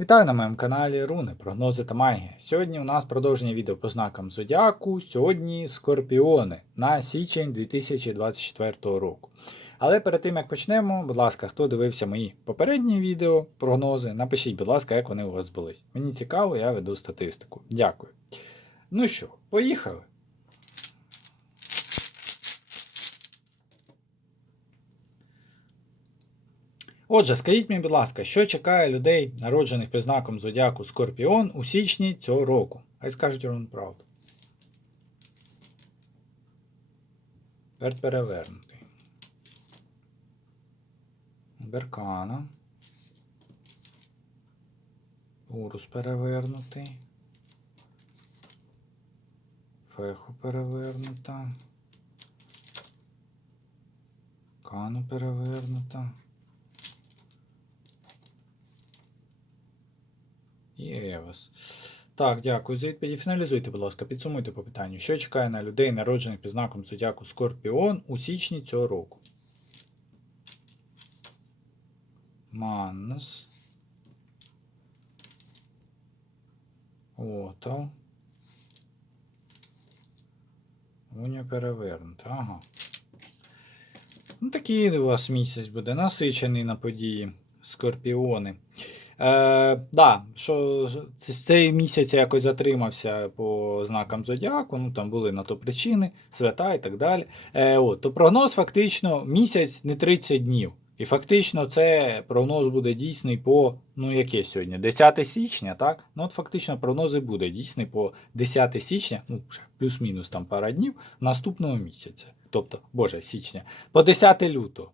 Вітаю на моєму каналі Руни, прогнози та магія. Сьогодні у нас продовження відео по знакам Зодіаку. Сьогодні Скорпіони на січень 2024 року. Але перед тим як почнемо, будь ласка, хто дивився мої попередні відео, прогнози, напишіть, будь ласка, як вони у вас збулись. Мені цікаво, я веду статистику. Дякую. Ну що, поїхали. Отже, скажіть мені, будь ласка, що чекає людей, народжених під знаком Зодіаку Скорпіон у січні цього року? Хай скажуть ровно правду. Тепер перевернутий. Беркана. Урус перевернутий. Феху перевернута. Кану перевернута. І Евас. Так, дякую за відповіді. Фіналізуйте, будь ласка, підсумуйте по питанню. Що чекає на людей, народжених під знаком Зодіаку Скорпіон у січні цього року? Маннес. Ото. Уня перевернута. Ага. Ну, такий у вас місяць буде насичений на події. Скорпіони. Е, да, що цей місяць якось затримався по знакам Зодіаку, ну там були на то причини, свята і так далі. Е, от, то прогноз фактично місяць не 30 днів. І фактично це прогноз буде дійсний по, ну яке сьогодні? 10 січня, так? Ну от фактично прогноз і буде дійсний по 10 січня, ну плюс-мінус там пара днів наступного місяця. Тобто, боже, січня, по 10 лютого,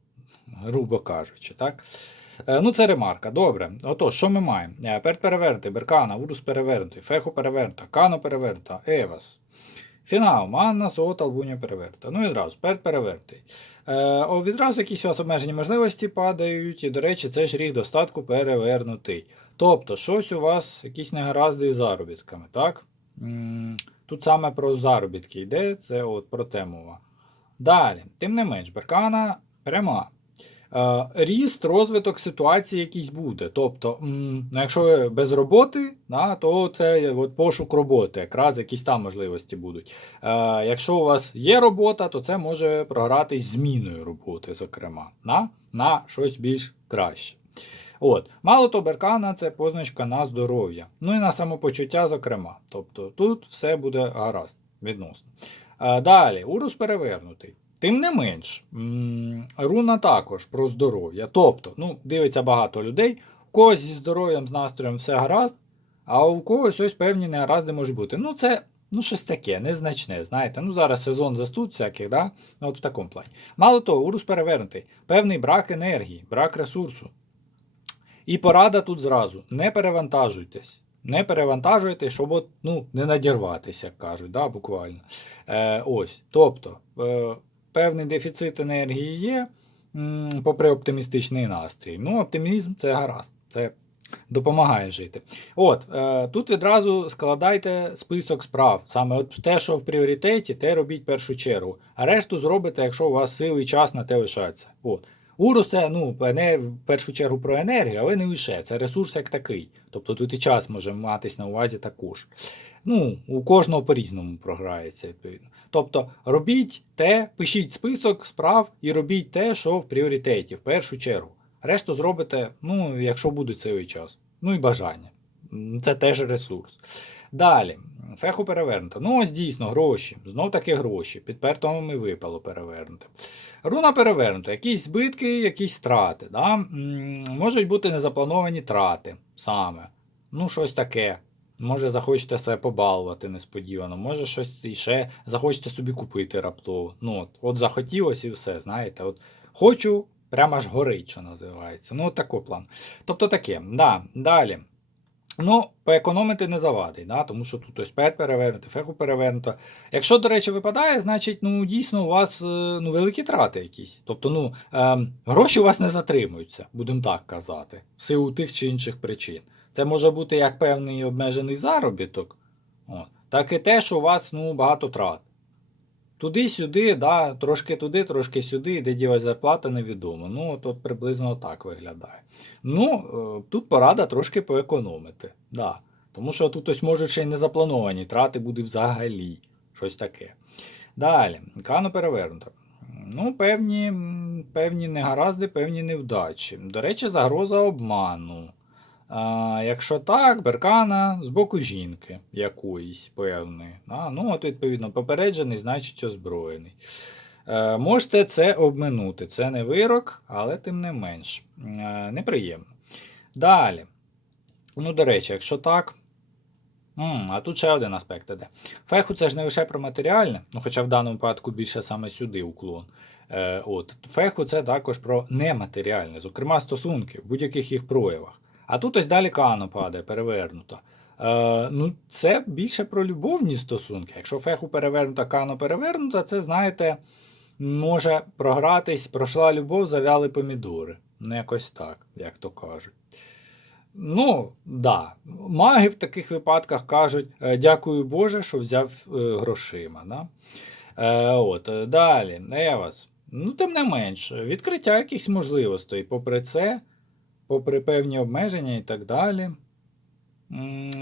грубо кажучи, так? Е, Ну, це ремарка. Добре. Отож, що ми маємо? Е, Перт перевернутий, Беркана, Урус перевернутий, Феху перевернута, Кано перевернута, Евас. Фінал, Манна, Сота, Лвуня перевернута. Ну і одразу, Перт перевернутий. Е, відразу якісь у вас обмежені можливості падають, і, до речі, це ж рік достатку перевернутий. Тобто, щось у вас, якісь негаразди із заробітками, так? Тут саме про заробітки йде, це от про тему. Далі, тим не менш, Беркана пряма. Е, Ріст, розвиток ситуації якийсь буде. Тобто, ну, якщо ви без роботи, то це пошук роботи, якраз якісь там можливості будуть. Е, Якщо у вас є робота, то це може програтись зміною роботи, зокрема, на, на щось більш краще. От. Мало то беркана це позначка на здоров'я. Ну і на самопочуття, зокрема. Тобто тут все буде гаразд відносно. Е, Далі, урус перевернутий. Тим не менш, руна також про здоров'я. Тобто, ну, дивиться багато людей, у когось зі здоров'ям, з настроєм все гаразд, а у когось ось певні негаразди можуть бути. Ну, це ну, щось таке, незначне. Знаєте, ну зараз сезон застуд всяких, да? Ну, от в такому плані. Мало того, урус перевернутий, певний брак енергії, брак ресурсу. І порада тут зразу: не перевантажуйтесь. Не перевантажуйтесь, щоб от, ну, не надірватися, як кажуть, да, буквально. Е, ось. Тобто, е, певний дефіцит енергії є, попри оптимістичний настрій. Ну, оптимізм це гаразд. Це допомагає жити. От, е, тут відразу складайте список справ. Саме от те, що в пріоритеті, те робіть першу чергу. А решту зробите, якщо у вас сил і час на те лишаться. От. Урус це ну, в першу чергу про енергію, але не лише. Це ресурс як такий. Тобто тут і час може матись на увазі також. Ну, у кожного по-різному програється, відповідно. Тобто робіть те, пишіть список справ і робіть те, що в пріоритеті, в першу чергу. Решту зробите, ну, якщо буде цілий час. Ну і бажання. Це теж ресурс. Далі, феху перевернуто. Ну, ось дійсно, гроші. Знов таки гроші. Під пертом і випало перевернути. Руна перевернута. Якісь збитки, якісь страти. Да? Можуть бути незаплановані трати саме. Ну, щось таке. Може, захочете себе побалувати несподівано, може щось іще захочете собі купити раптово. Ну, от, от захотілося і все, знаєте. От Хочу, прямо аж горить, що називається. Ну, от такий план. Тобто таке, да, далі. Ну, поекономити не завадить, да? тому що тут ось пет перевернути, феху перевернуто. Якщо, до речі, випадає, значить, ну, дійсно, у вас е, ну, великі трати якісь. Тобто, ну, е, гроші у вас не затримуються, будемо так казати, в силу тих чи інших причин. Це може бути як певний обмежений заробіток, от, так і те, що у вас ну, багато трат. туди-сюди, да, трошки туди, трошки сюди, де дівать зарплата, невідомо. Ну, от, от приблизно так виглядає. Ну, е, тут порада трошки поекономити. Да. Тому що тут ось можуть ще й незаплановані трати буде взагалі. Щось таке. Далі, кано перевернуто. Ну, певні, певні негаразди, певні невдачі. До речі, загроза обману. А, якщо так, беркана з боку жінки якоїсь певної. А, ну, от, відповідно, попереджений, значить озброєний. Е, можете це обминути. Це не вирок, але тим не менш. Е, неприємно. Далі. Ну, до речі, якщо так. М, а тут ще один аспект іде. Феху це ж не лише про матеріальне, ну хоча в даному випадку більше саме сюди уклон. Е, от. Феху це також про нематеріальне, зокрема стосунки в будь-яких їх проявах. А тут ось далі кано падає, перевернуто. Е, ну, це більше про любовні стосунки. Якщо феху перевернута, кано перевернута, це, знаєте, може програтись, пройшла любов, завяли помідори. Ну, якось так, як то кажуть. Ну, да. Маги в таких випадках кажуть: е, дякую Боже, що взяв е, грошима. Да? Е, от, далі, Евас. Ну, тим не менш, відкриття якихось можливостей. Попри це, попри певні обмеження і так далі.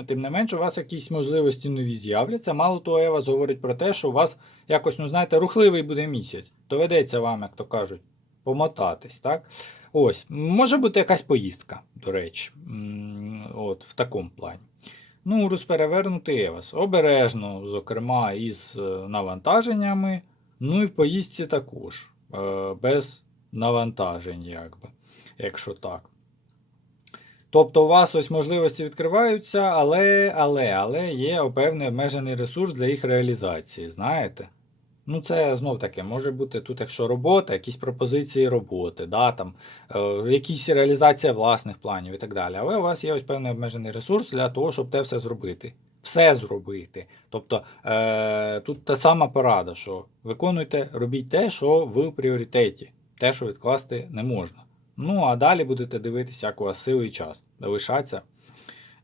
Тим не менш, у вас якісь можливості нові з'являться. Мало того, Евас говорить про те, що у вас якось, ну знаєте, рухливий буде місяць. Доведеться вам, як то кажуть, помотатись, так? Ось, може бути якась поїздка, до речі, от, в такому плані. Ну, Урус перевернутий Евас. Обережно, зокрема, із е, навантаженнями. Ну і в поїздці також. е, Без навантажень, якби, якщо так. Тобто у вас ось можливості відкриваються, але, але, але є певний обмежений ресурс для їх реалізації, знаєте? Ну, це знов таки може бути тут, якщо робота, якісь пропозиції роботи, да, там, е, якісь реалізація власних планів і так далі. Але у вас є ось певний обмежений ресурс для того, щоб те все зробити. Все зробити. Тобто е, тут та сама порада, що виконуйте, робіть те, що ви в пріоритеті, те, що відкласти не можна. Ну, а далі будете дивитися, як у вас сили і час залишаться,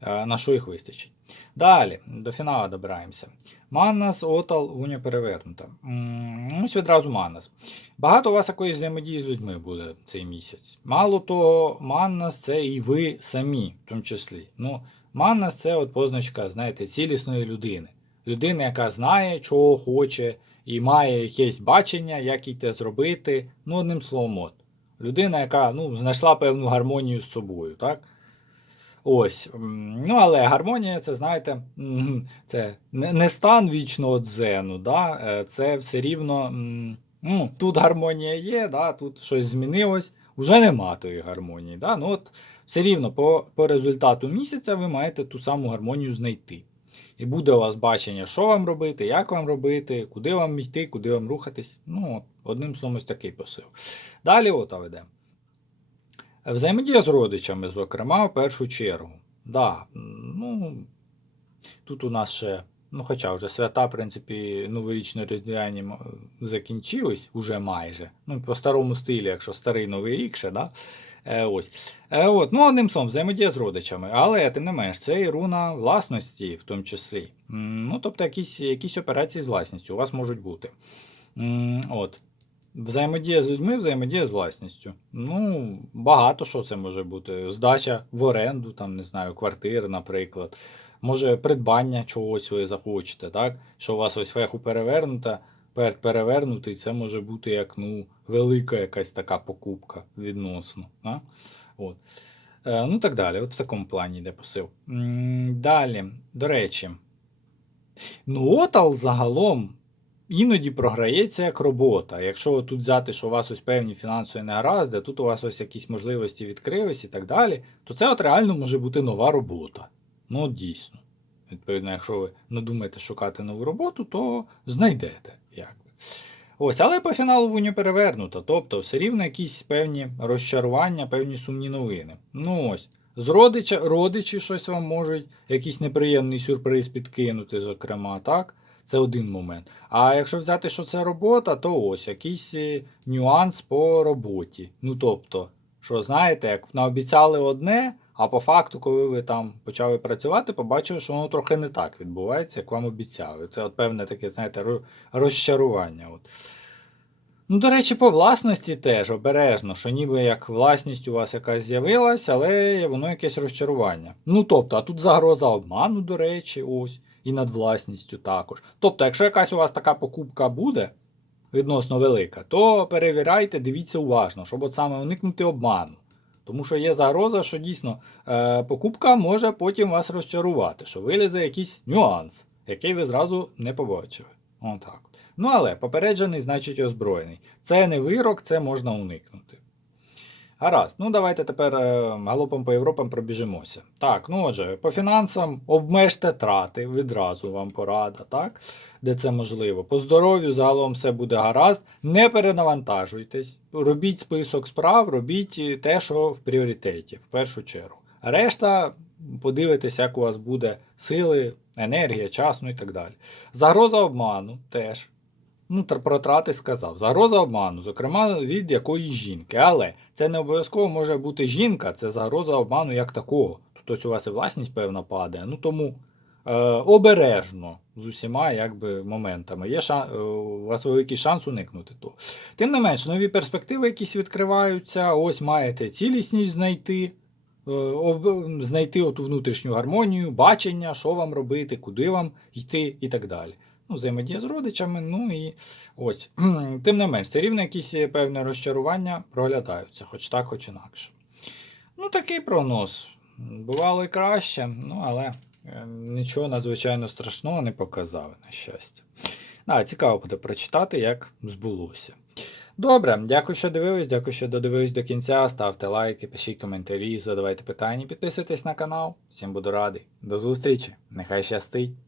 е, на що їх вистачить. Далі, до фіналу добираємося. Маннас, Отал, Уня перевернута. Ось відразу Маннас. Багато у вас якоїсь взаємодії з людьми буде цей місяць. Мало того, Маннас це і ви самі, в тому числі. Ну, Маннас це от позначка, знаєте, цілісної людини. Людина, яка знає, чого хоче, і має якесь бачення, як їй те зробити. Ну, одним словом, от. Людина, яка ну, знайшла певну гармонію з собою, так? Ось. Ну, але гармонія, це, знаєте, це не, стан вічного дзену, да? е, це все рівно. Ну, тут гармонія є, да? тут щось змінилось, вже нема тої гармонії. Да? Ну, от, все рівно по, по результату місяця ви маєте ту саму гармонію знайти. І буде у вас бачення, що вам робити, як вам робити, куди вам йти, куди вам рухатись. Ну, одним словом, ось такий посил. Далі ота ведемо. Взаємодія з родичами, зокрема, в першу чергу. Да, ну, тут у нас ще, ну, хоча вже свята, в принципі, новорічно різдвяні закінчились уже майже. Ну, по старому стилі, якщо старий новий рік ще, да? Е, ось. Е, от, ну, одним словом, взаємодія з родичами. Але, тим не менш, це і руна власності, в тому числі. Ну, тобто, якісь, якісь операції з власністю у вас можуть бути. От. Взаємодія з людьми, взаємодія з власністю. Ну, багато що це може бути. Здача в оренду, там, не знаю, квартир, наприклад. Може, придбання чогось ви захочете, так? Що у вас ось феху перевернута, перевернутий, це може бути як ну, велика якась така покупка відносно. А? От. Е, ну так далі. От в такому плані йде посил. Далі, до речі. Ну, отал загалом іноді програється як робота. Якщо тут взяти, що у вас ось певні фінансові негаразди, тут у вас ось якісь можливості відкрились і так далі, то це от реально може бути нова робота. Ну, от дійсно. Відповідно, якщо ви надумаєте шукати нову роботу, то знайдете. Якби. Ось, але по фіналу вуню перевернуто. Тобто, все рівно якісь певні розчарування, певні сумні новини. Ну ось. З родича, родичі щось вам можуть, якийсь неприємний сюрприз підкинути, зокрема, так? Це один момент. А якщо взяти, що це робота, то ось якийсь е, нюанс по роботі. Ну тобто, що знаєте, як наобіцяли одне, А по факту, коли ви там почали працювати, побачили, що воно трохи не так відбувається, як вам обіцяли. Це от певне таке, знаєте, розчарування. От. Ну, до речі, по власності теж обережно, що ніби як власність у вас якась з'явилась, але воно якесь розчарування. Ну тобто, а тут загроза обману, до речі, ось, і над власністю також. Тобто, якщо якась у вас така покупка буде відносно велика, то перевіряйте, дивіться уважно, щоб от саме уникнути обману. Тому що є загроза, що дійсно е, покупка може потім вас розчарувати, що вилізе якийсь нюанс, який ви зразу не побачили. Отак. Ну але попереджений, значить озброєний. Це не вирок, це можна уникнути. Гаразд, ну давайте тепер е, галопом по Європам пробіжимося. Так, ну отже, по фінансам обмежте трати, відразу вам порада, так? Де це можливо. По здоров'ю загалом все буде гаразд. Не перенавантажуйтесь, робіть список справ, робіть е, те, що в пріоритеті, в першу чергу. Решта подивитесь, як у вас буде сили, енергія, час, ну і так далі. Загроза обману теж. Ну, тр- про трати сказав. Загроза обману, зокрема від якоїсь жінки. Але це не обов'язково може бути жінка, це загроза обману як такого. Тут ось у вас і власність певна падає. Ну тому е, обережно з усіма якби, моментами. Є ша, е, у вас великий шанс уникнути того. Тим не менш, нові перспективи якісь відкриваються. Ось маєте цілісність знайти. е, Знайти оту внутрішню гармонію, бачення, що вам робити, куди вам йти і так далі ну, взаємодія з родичами, ну і ось. Тим не менш, все рівно якісь е, певне розчарування проглядаються, хоч так, хоч інакше. Ну, такий прогноз. Бувало і краще, ну, але е, нічого надзвичайно страшного не показали, на щастя. Да, цікаво буде прочитати, як збулося. Добре, дякую, що дивились, дякую, що додивились до кінця. Ставте лайки, пишіть коментарі, задавайте питання, підписуйтесь на канал. Всім буду радий. До зустрічі, нехай щастить!